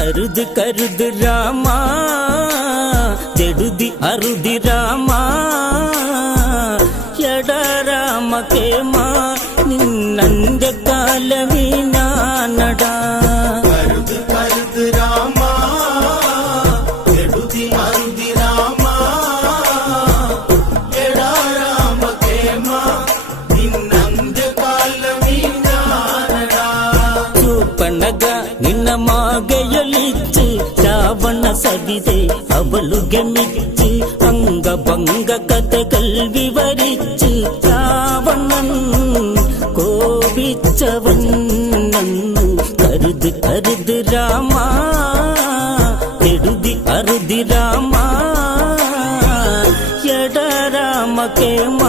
കരുത് കരുത് രാമ ജടുതി അറുതി രാമ എട രാമ കേമ നിന്നന്റെ കാലവീനാനടാ കരുത് കരുത് രാമ ജടുതി അറുതി രാമ എട രാമ കേമ നിന്നന്റെ കാലവീനാനടാ ಚೂಪಣಗ ನಿನ್ನ ಮಾಗೆಯೊಲಿಚ್ಚು ರಾವಣ ಸವಿದೆ ಅವಳುಗೆ ಮಿಚ್ಚು ಅಂಗಭಂಗ ಕಥೆകൾ ವಿವರಿച്ചു ರಾವಣನ್ ಕೋപിച്ചവൻ കരുത് കരുത് രാമ കെടുതി അറുതി രാമ എട രാമ കേമ